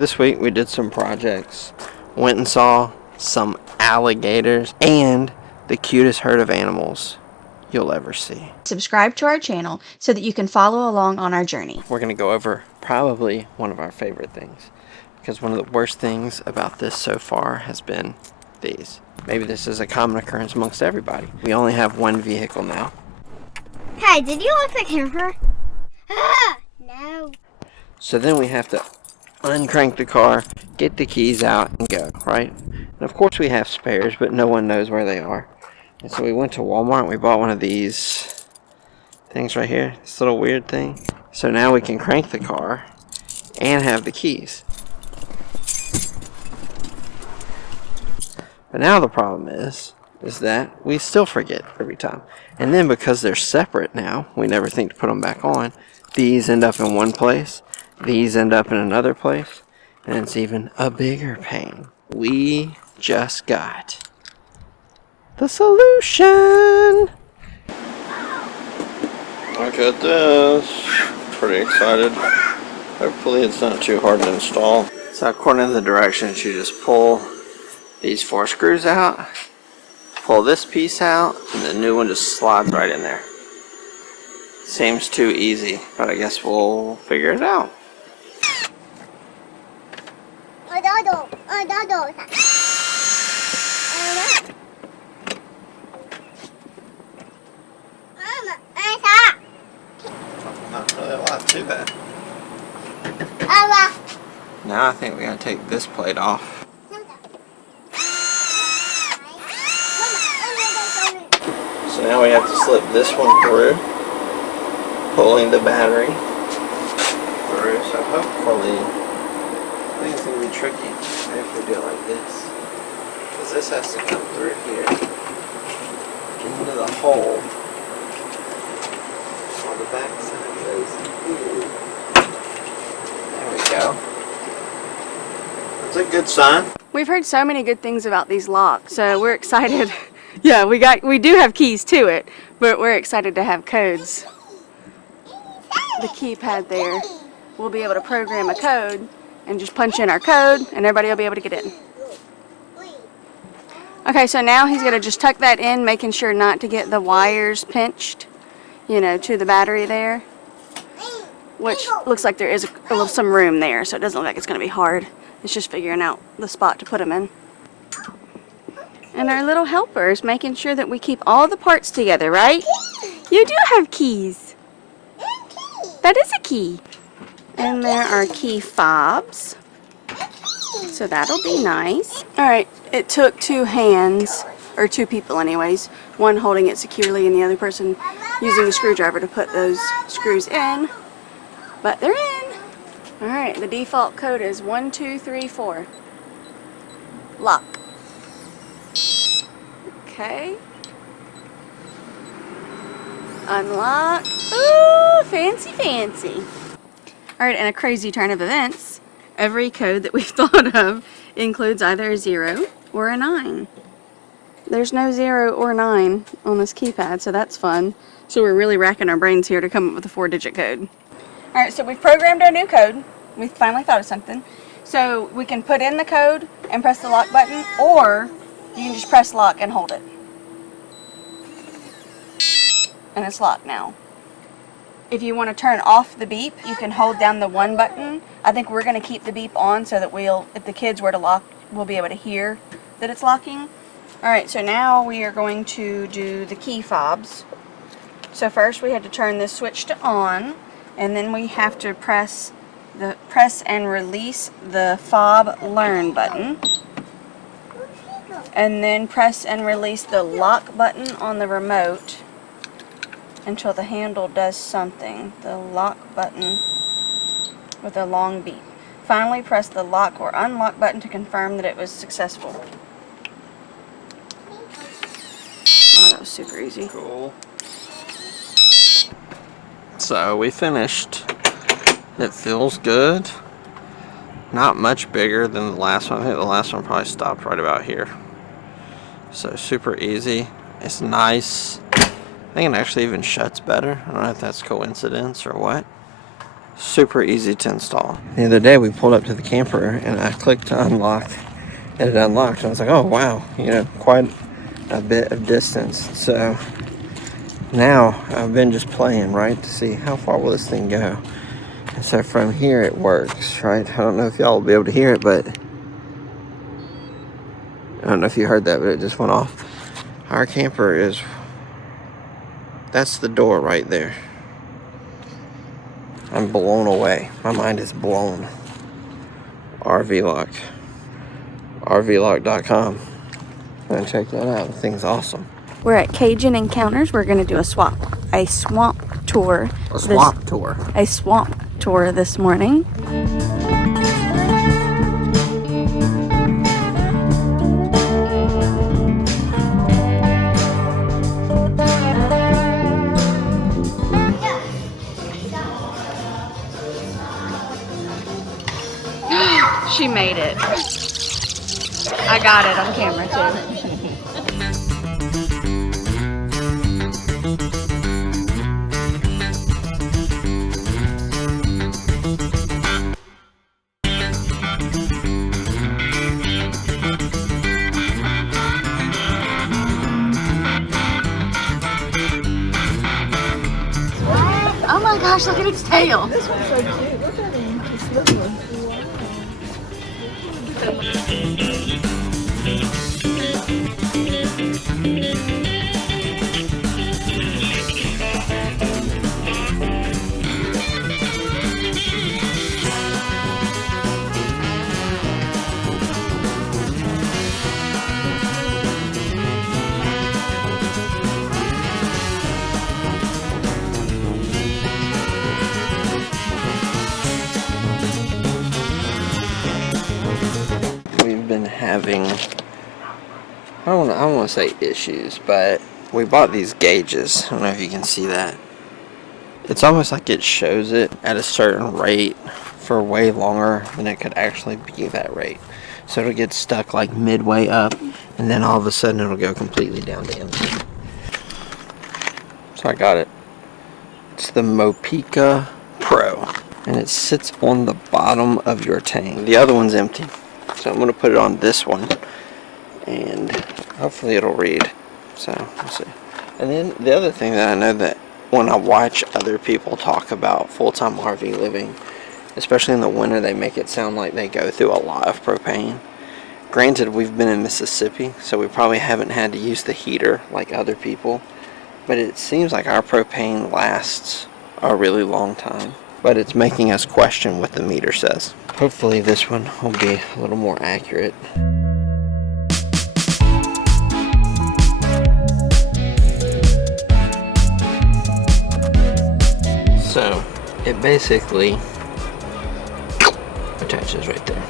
This week we did some projects, went and saw some alligators and the cutest herd of animals you'll ever see. Subscribe to our channel so that you can follow along on our journey. We're going to go over probably one of our favorite things, because one of the worst things about this so far has been these. Maybe this is a common occurrence amongst everybody. We only have one vehicle now. Hey, did you look like him? No. So then we have to uncrank the car, get the keys out, and go, right? And of course we have spares, but no one knows where they are. And so we went to Walmart and we bought one of these things right here, this little weird thing. So now we can crank the car and have the keys. But now the problem is that we still forget every time. And then because they're separate now, we never think to put them back on. These end up in one place. These end up in another place, and it's even a bigger pain. We just got the solution. Look at this. Pretty excited. Hopefully it's not too hard to install. So according to the directions, you just pull these 4 screws out, pull this piece out, and the new one just slides right in there. Seems too easy, but I guess we'll figure it out. Not really a lot to that. Now I think we gotta take this plate off. So now we have to slip this one through, pulling the battery through. So hopefully, I think it's gonna be tricky if we do it like this, because this has to come through here into the hole on the back side goes here. There we go. That's a good sign. We've heard so many good things about these locks, so we're excited. Yeah, we do have keys to it, but we're excited to have codes. The keypad there, we'll be able to program a code and just punch in our code and everybody will be able to get in. Okay, so now he's going to just tuck that in, making sure not to get the wires pinched, you know, to the battery there, which looks like there is some room there, so it doesn't look like it's going to be hard. It's just figuring out the spot to put them in. And our little helpers making sure that we keep all the parts together, right? You do have keys. That is a key. And there are key fobs. So that'll be nice. Alright, it took 2 hands, or 2 people anyways, one holding it securely and the other person using a screwdriver to put those screws in. But they're in. Alright, the default code is 1234. Lock. Okay. Unlock. Ooh, fancy, fancy. Alright, in a crazy turn of events, every code that we've thought of includes either a 0 or a 9. There's no 0 or 9 on this keypad, so that's fun. So we're really racking our brains here to come up with a 4-digit code. Alright, so we've programmed our new code. We finally thought of something. So we can put in the code and press the lock button, or you can just press lock and hold it. And it's locked now. If you want to turn off the beep, you can hold down the 1 button. I think we're going to keep the beep on so that if the kids were to lock, we'll be able to hear that it's locking. Alright, so now we are going to do the key fobs. So first we had to turn this switch to on, and then we have to press and release the fob learn button. And then press and release the lock button on the remote until the handle does something. The lock button with a long beep. Finally, press the lock or unlock button to confirm that it was successful. Oh, that was super easy. Cool. So we finished. It feels good. Not much bigger than the last one. I think the last one probably stopped right about here. So super easy. It's nice. I think it actually even shuts better. I don't know if that's coincidence or what. Super easy to install. The other day we pulled up to the camper and I clicked to unlock and it unlocked. And I was like, oh wow, you know, quite a bit of distance. So now I've been just playing, right, to see how far will this thing go. And so from here it works, right? I don't know if y'all will be able to hear it, but I don't know if you heard that, but it just went off. Our camper is, that's the door right there. I'm blown away. My mind is blown. RV Lock. RVlock.com. Go check that out. The thing's awesome. We're at Cajun Encounters. We're going to do a swamp tour. A swamp tour. A swamp tour this morning. She made it. I got it on camera too. Oh my gosh, look at its tail. This one's so cute. Look at him. It's lovely. Having, I don't want to say issues, but we bought these gauges. I don't know if you can see that. It's almost like it shows it at a certain rate for way longer than it could actually be that rate. So it'll get stuck like midway up, and then all of a sudden it'll go completely down to empty. So I got it. It's the Mopeka Pro, and it sits on the bottom of your tank. The other one's empty. So I'm going to put it on this one, and hopefully it'll read. So we'll see. And then the other thing that I know, that when I watch other people talk about full-time RV living, especially in the winter, they make it sound like they go through a lot of propane. Granted, we've been in Mississippi, so we probably haven't had to use the heater like other people, but it seems like our propane lasts a really long time. But it's making us question what the meter says. Hopefully this one will be a little more accurate. So it basically attaches right there.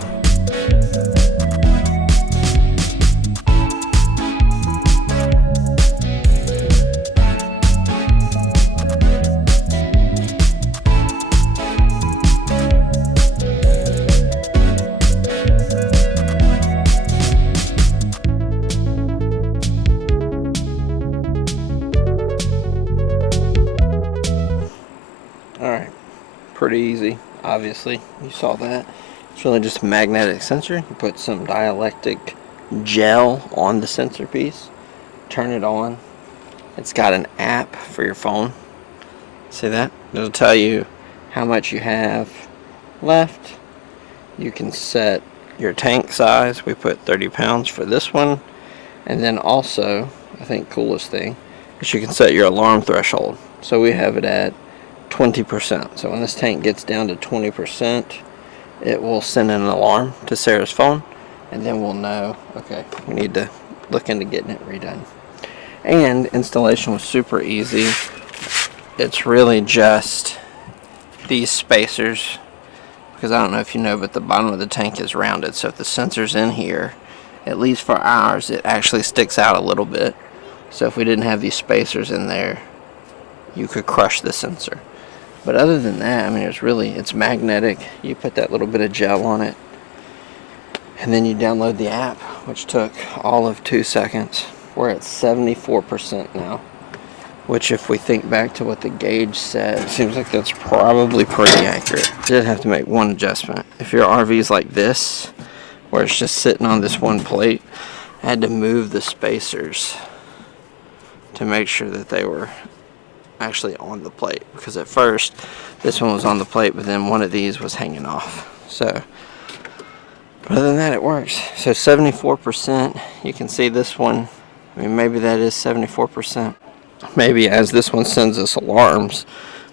Pretty easy, obviously. You saw that. It's really just a magnetic sensor. You put some dielectric gel on the sensor piece, turn it on. It's got an app for your phone. See that? It'll tell you how much you have left. You can set your tank size. We put 30 pounds for this one. And then also, I think coolest thing is you can set your alarm threshold. So we have it at 20%. So when this tank gets down to 20%, it will send an alarm to Sarah's phone, and then we'll know, okay, we need to look into getting it redone. And installation was super easy. It's really just these spacers, because I don't know if you know, but the bottom of the tank is rounded, so if the sensor's in here, at least for ours, it actually sticks out a little bit. So if we didn't have these spacers in there, you could crush the sensor. But other than that, I mean, it's magnetic. You put that little bit of gel on it, and then you download the app, which took all of 2 seconds. We're at 74% now, which if we think back to what the gauge said, seems like that's probably pretty accurate. Did have to make one adjustment. If your RV is like this, where it's just sitting on this one plate, I had to move the spacers to make sure that they were actually on the plate, because at first this one was on the plate, but then one of these was hanging off. So other than that, it works. So 74%, you can see this one. I mean, maybe that is 74%. Maybe as this one sends us alarms,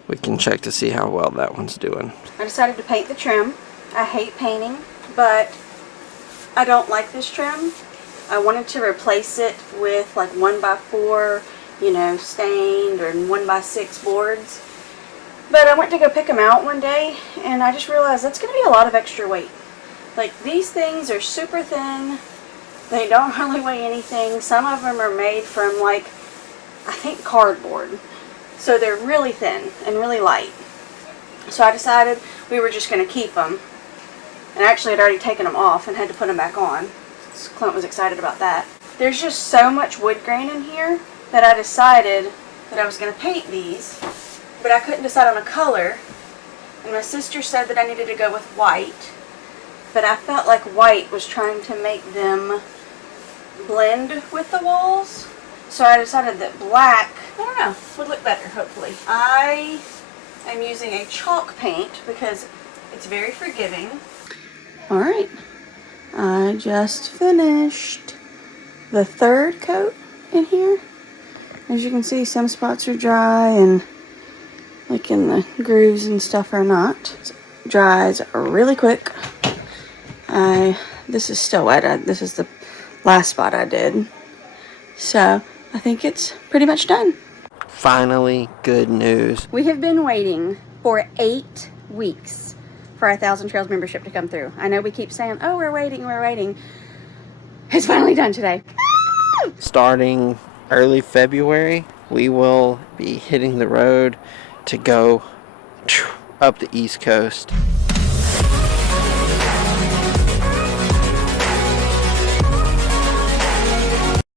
we can check to see how well that one's doing. I decided to paint the trim. I hate painting, but I don't like this trim. I wanted to replace it with like 1x4, you know, stained, or 1x6 boards. But I went to go pick them out one day, and I just realized that's going to be a lot of extra weight. Like, these things are super thin. They don't hardly weigh anything. Some of them are made from, like, I think cardboard. So they're really thin and really light. So I decided we were just going to keep them. And actually I'd already taken them off and had to put them back on. So Clint was excited about that. There's just so much wood grain in here that I decided that I was going to paint these. But I couldn't decide on a color. And my sister said that I needed to go with white. But I felt like white was trying to make them blend with the walls. So I decided that black, I don't know, would look better, hopefully. I am using a chalk paint because it's very forgiving. Alright, I just finished the third coat in here. As you can see, some spots are dry and like in the grooves and stuff are not. It dries really quick. This is still wet. This is the last spot I did. So I think it's pretty much done. Finally, good news. We have been waiting for 8 weeks for our 1,000 Trails membership to come through. I know we keep saying, oh, we're waiting, we're waiting. It's finally done today. Starting early February, we will be hitting the road to go up the East Coast.